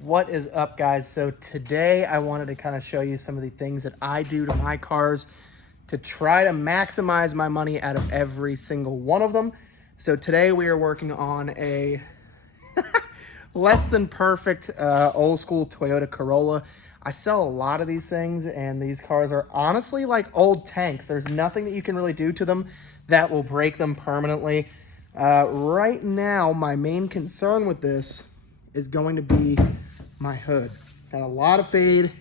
What is up, guys? So today I wanted to kind of show you some of the things that I do to my cars to try to maximize my money out of every single one of them. So today we are working on a less than perfect old school Toyota Corolla. I sell a lot of these things, and these cars are honestly like old tanks. There's nothing that you can really do to them that will break them permanently. Right now, my main concern with this is going to be my hood. Got a lot of fade,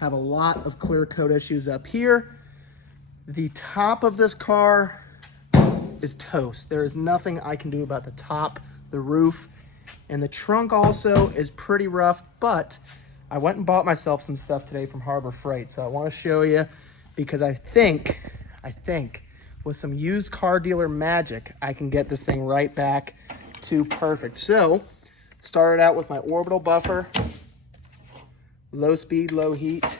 have a lot of clear coat issues up here. The top of this car is toast. There is nothing I can do about the top, the roof, and the trunk also is pretty rough, but I went and bought myself some stuff today from Harbor Freight. So I want to show you because I think with some used car dealer magic, I can get this thing right back to perfect. So started out with my orbital buffer, low speed, low heat,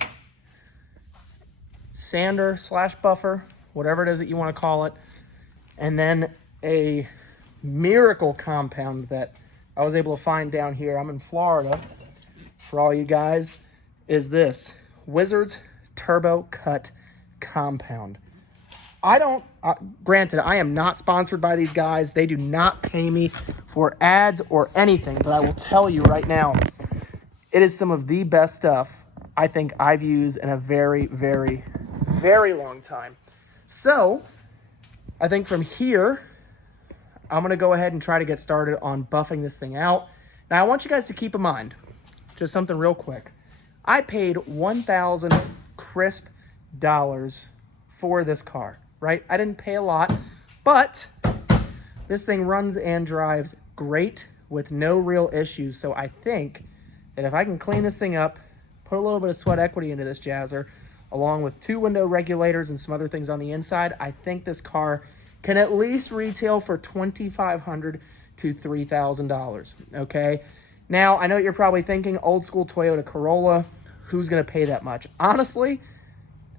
sander slash buffer, whatever it is that you want to call it. And then a miracle compound that I was able to find down here. I'm in Florida for all you guys, is this Wizards Turbo Cut Compound. Granted, I am not sponsored by these guys. They do not pay me for ads or anything, but I will tell you right now, it is some of the best stuff I think I've used in a very, very, very long time. So I think from here, I'm gonna go ahead and try to get started on buffing this thing out. Now I want you guys to keep in mind, just something real quick. I paid $1,000 crisp dollars for this car, right? I didn't pay a lot, but this thing runs and drives great with no real issues. So I think that if I can clean this thing up, put a little bit of sweat equity into this Jazzer, along with 2 window regulators and some other things on the inside, I think this car can at least retail for $2,500 to $3,000, okay? Now, I know what you're probably thinking, old school Toyota Corolla, who's gonna pay that much? Honestly,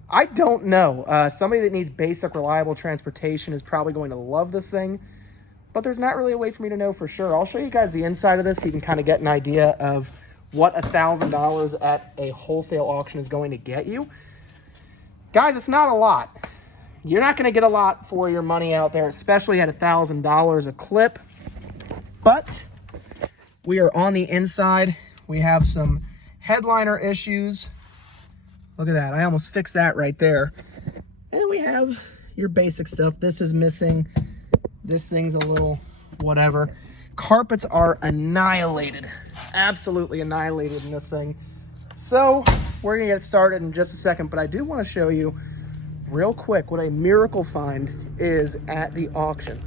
I don't know. Somebody that needs basic, reliable transportation is probably going to love this thing, but there's not really a way for me to know for sure. I'll show you guys the inside of this so you can kind of get an idea of what $1,000 at a wholesale auction is going to get you. Guys, it's not a lot. You're not going to get a lot for your money out there, especially at $1,000 a clip. But we are on the inside. We have some headliner issues. Look at that. I almost fixed that right there. And we have your basic stuff. This is missing. This thing's a little whatever. Carpets are annihilated. Absolutely annihilated in this thing. So we're going to get started in just a second. But I do want to show you real quick what a miracle find is at the auction,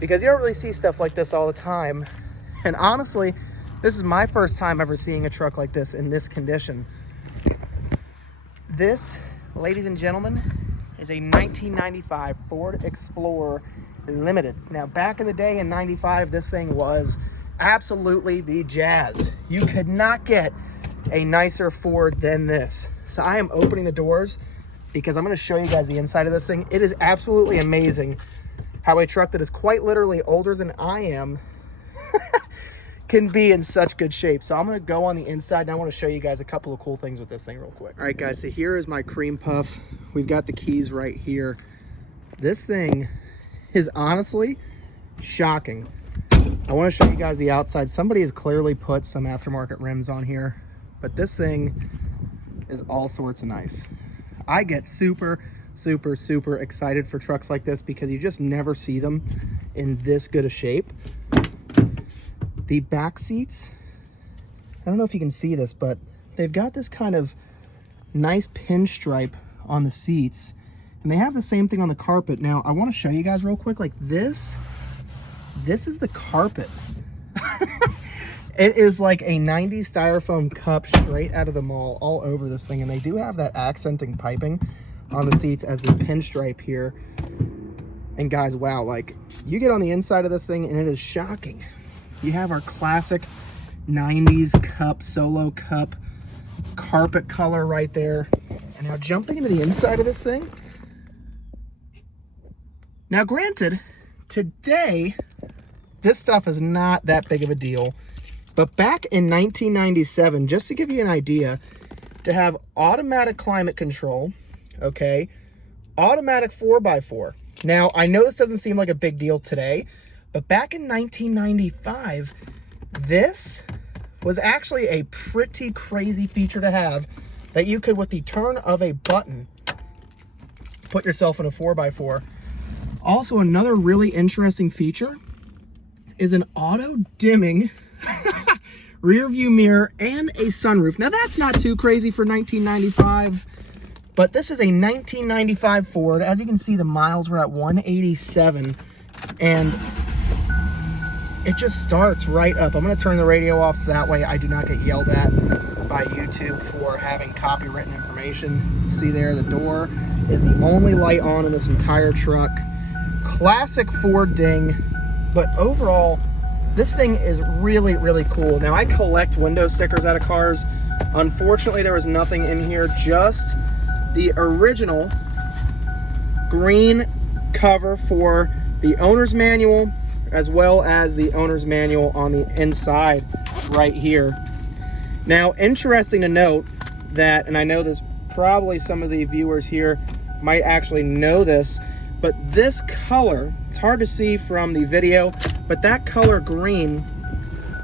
because you don't really see stuff like this all the time. And honestly, this is my first time ever seeing a truck like this in this condition. This, ladies and gentlemen, is a 1995 Ford Explorer Limited. Now, back in the day in 95, this thing was absolutely the jazz. You could not get a nicer Ford than this. So I am opening the doors because I'm going to show you guys the inside of this thing. It is absolutely amazing how a truck that is quite literally older than I am can be in such good shape. So I'm going to go on the inside and I want to show you guys a couple of cool things with this thing real quick. All right, guys, so here is my cream puff. We've got the keys right here. This thing is honestly shocking. I want to show you guys the outside. Somebody has clearly put some aftermarket rims on here, but this thing is all sorts of nice. I get super, super, super excited for trucks like this because you just never see them in this good a shape. The back seats, I don't know if you can see this, but they've got this kind of nice pinstripe on the seats, and they have the same thing on the carpet. Now, I want to show you guys real quick, like this is the carpet. It is like a 90s styrofoam cup straight out of the mall all over this thing. And they do have that accenting piping on the seats as the pinstripe here. And guys, wow, like you get on the inside of this thing and it is shocking. You have our classic 90s cup, solo cup, carpet color right there. And now jumping into the inside of this thing. Now granted, today, this stuff is not that big of a deal. But back in 1997, just to give you an idea, to have automatic climate control, okay, automatic 4x4. Now, I know this doesn't seem like a big deal today, but back in 1995, this was actually a pretty crazy feature to have, that you could, with the turn of a button, put yourself in a 4x4. Also, another really interesting feature is an auto dimming rear view mirror and a sunroof. Now, that's not too crazy for 1995, but this is a 1995 Ford. As you can see, the miles were at 187, and it just starts right up. I'm going to turn the radio off so that way I do not get yelled at by YouTube for having copywritten information. See there, the door is the only light on in this entire truck. Classic Ford ding, but overall, this thing is really, really cool. Now, I collect window stickers out of cars. Unfortunately, there was nothing in here, just the original green cover for the owner's manual, as well as the owner's manual on the inside right here. Now, interesting to note that, and I know this, probably some of the viewers here might actually know this, but this color, it's hard to see from the video, but that color green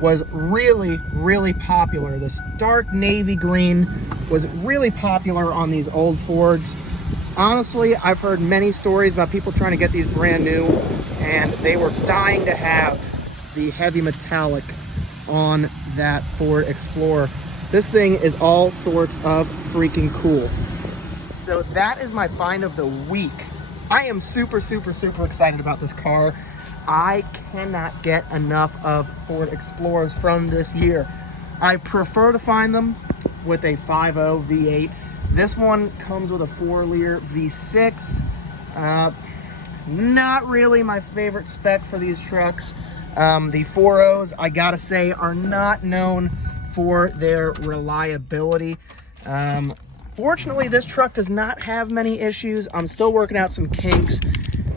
was really, really popular. This dark navy green was really popular on these old Fords. Honestly, I've heard many stories about people trying to get these brand new, and they were dying to have the heavy metallic on that Ford Explorer. This thing is all sorts of freaking cool. So that is my find of the week. I am super, super, super excited about this car. I cannot get enough of Ford Explorers from this year. I prefer to find them with a 5.0 V8. This one comes with a 4-liter V6. Not really my favorite spec for these trucks. The 4.0s, I gotta say, are not known for their reliability. Fortunately, this truck does not have many issues. I'm still working out some kinks.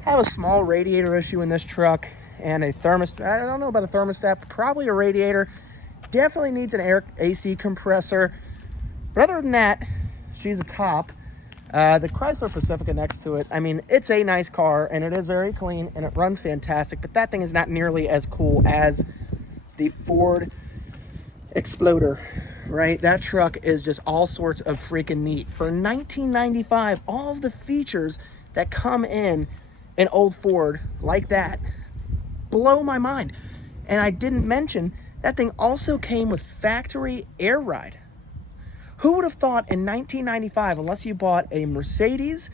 I have a small radiator issue in this truck and a thermostat. I don't know about a thermostat, but probably a radiator. Definitely needs an AC compressor. But other than that, she's a top. The Chrysler Pacifica next to it, I mean, it's a nice car and it is very clean and it runs fantastic, but that thing is not nearly as cool as the Ford Explorer, right? That truck is just all sorts of freaking neat. For 1995, all of the features that come in an old Ford like that blow my mind. And I didn't mention that thing also came with factory air ride. Who would have thought in 1995, unless you bought a Mercedes,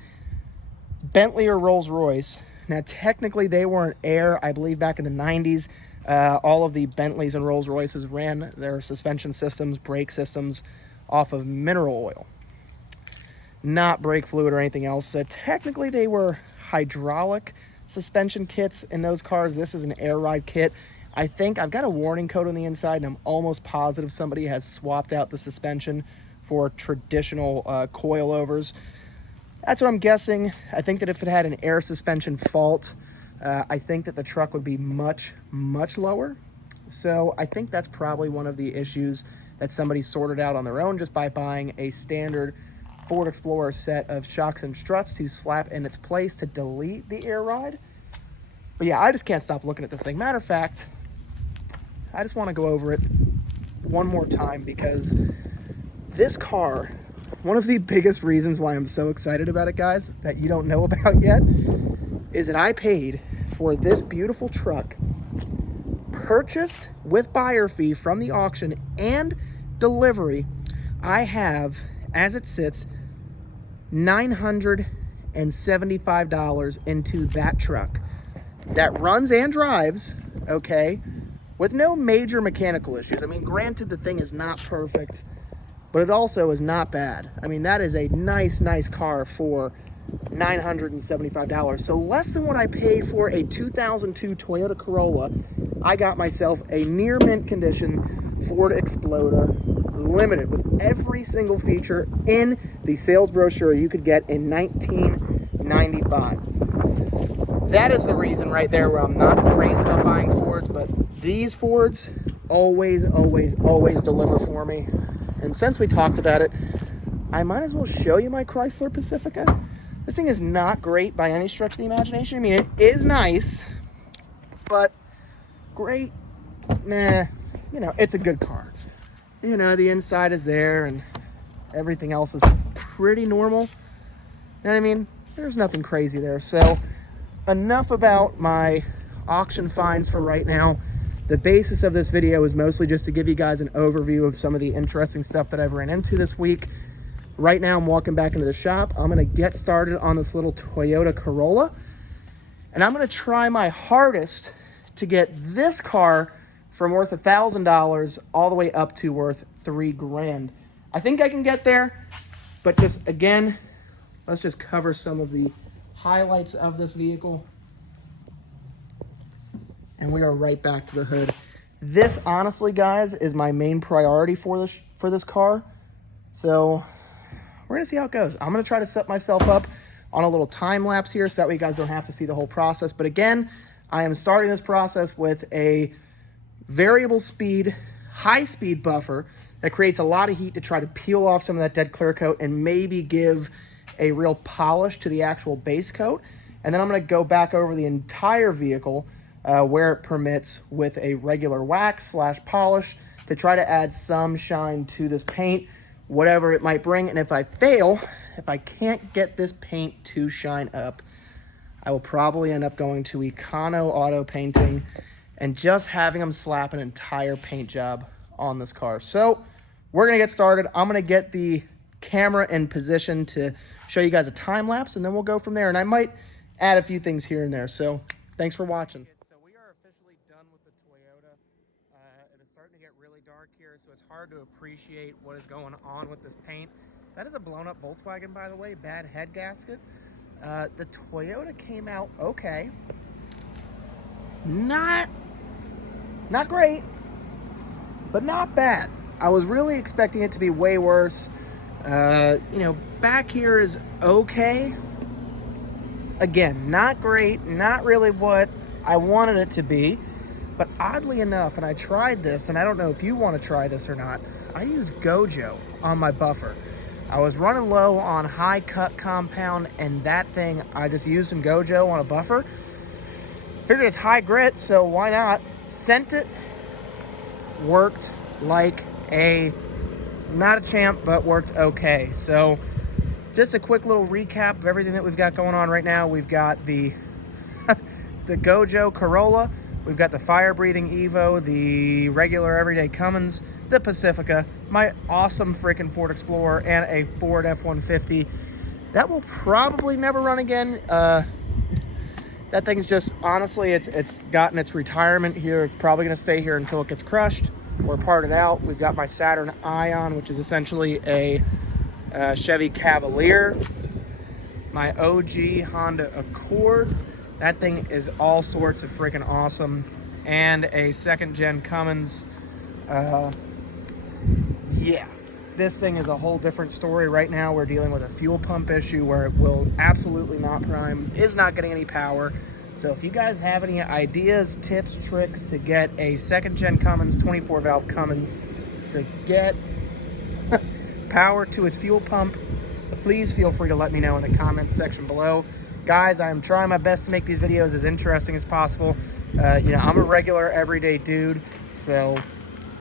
Bentley, or Rolls-Royce? Now, technically, they weren't air. I believe back in the 90s, all of the Bentleys and Rolls-Royces ran their suspension systems, brake systems off of mineral oil, not brake fluid or anything else. So technically, they were hydraulic suspension kits in those cars. This is an air ride kit. I think I've got a warning code on the inside, and I'm almost positive somebody has swapped out the suspension for traditional coilovers. That's what I'm guessing. I think that if it had an air suspension fault, I think that the truck would be much, much lower. So I think that's probably one of the issues that somebody sorted out on their own just by buying a standard Ford Explorer set of shocks and struts to slap in its place to delete the air ride. But yeah, I just can't stop looking at this thing. Matter of fact, I just want to go over it one more time because this car, one of the biggest reasons why I'm so excited about it, guys, that you don't know about yet, is that I paid for this beautiful truck, purchased with buyer fee from the auction and delivery. I have, as it sits, $975 into that truck that runs and drives, okay, with no major mechanical issues. I mean, granted, the thing is not perfect, but it also is not bad. I mean, that is a nice, nice car for $975. So less than what I paid for a 2002 Toyota Corolla. I got myself a near mint condition Ford Explorer, limited with every single feature in the sales brochure you could get in 1995. That is the reason right there where I'm not crazy about buying Fords, but these Fords, always, always, always deliver for me. And since we talked about it, I might as well show you my Chrysler Pacifica. This thing is not great by any stretch of the imagination. I mean, it is nice, but great, nah. You know, it's a good car. You know, the inside is there and everything else is pretty normal. You know what I mean? There's nothing crazy there. So enough about my auction finds for right now. The basis of this video is mostly just to give you guys an overview of some of the interesting stuff that I've ran into this week. Right now I'm walking back into the shop. I'm gonna get started on this little Toyota Corolla, and I'm gonna try my hardest to get this car from worth $1,000 all the way up to worth $3 grand. I think I can get there, but just again, let's just cover some of the highlights of this vehicle. And we are right back to the hood. This, honestly, guys, is my main priority for this car. So we're gonna see how it goes. I'm gonna try to set myself up on a little time lapse here so that way you guys don't have to see the whole process. But again, I am starting this process with a variable speed, high speed buffer that creates a lot of heat to try to peel off some of that dead clear coat and maybe give a real polish to the actual base coat. And then I'm gonna go back over the entire vehicle where it permits with a regular wax / polish to try to add some shine to this paint, whatever it might bring. And if I fail, if I can't get this paint to shine up, I will probably end up going to Econo Auto Painting and just having them slap an entire paint job on this car. So we're gonna get started. I'm gonna get the camera in position to show you guys a time lapse, and then we'll go from there. And I might add a few things here and there. So thanks for watching. So we are officially done with the Toyota. It is starting to get really dark here, so it's hard to appreciate what is going on with this paint. That is a blown up Volkswagen, by the way, bad head gasket. The Toyota came out okay. Not great, but not bad. I was really expecting it to be way worse. You know, back here is okay. Again, not great, not really what I wanted it to be, but oddly enough, and I tried this, and I don't know if you want to try this or not, I use Gojo on my buffer. I was running low on high cut compound, and that thing, I just used some Gojo on a buffer. Figured it's high grit, so why not? Sent it, worked like not a champ, but worked okay. So just a quick little recap of everything that we've got going on right now. We've got the the Gojo Corolla, we've got the fire-breathing Evo, the regular everyday Cummins, the Pacifica, my awesome freaking Ford Explorer, and a Ford F-150. That will probably never run again. That thing's just, honestly, it's gotten its retirement here. It's probably gonna stay here until it gets crushed or parted out. We've got my Saturn Ion, which is essentially a Chevy Cavalier. My OG Honda Accord. That thing is all sorts of freaking awesome. And a second gen Cummins. Yeah, this thing is a whole different story. Right now we're dealing with a fuel pump issue where it will absolutely not prime, is not getting any power. So if you guys have any ideas, tips, tricks to get a second gen Cummins, 24 valve Cummins to get power to its fuel pump, please feel free to let me know in the comments section below. Guys, I'm trying my best to make these videos as interesting as possible. You know, I'm a regular everyday dude, so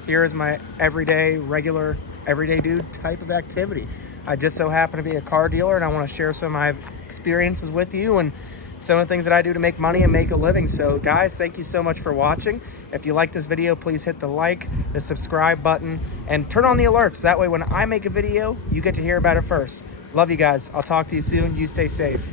here is my regular everyday dude type of activity. I just so happen to be a car dealer, and I want to share some of my experiences with you and some of the things that I do to make money and make a living. So guys, thank you so much for watching. If you like this video, please hit the like, the subscribe button, and turn on the alerts. That way when I make a video, you get to hear about it first. Love you guys. I'll talk to you soon. You stay safe.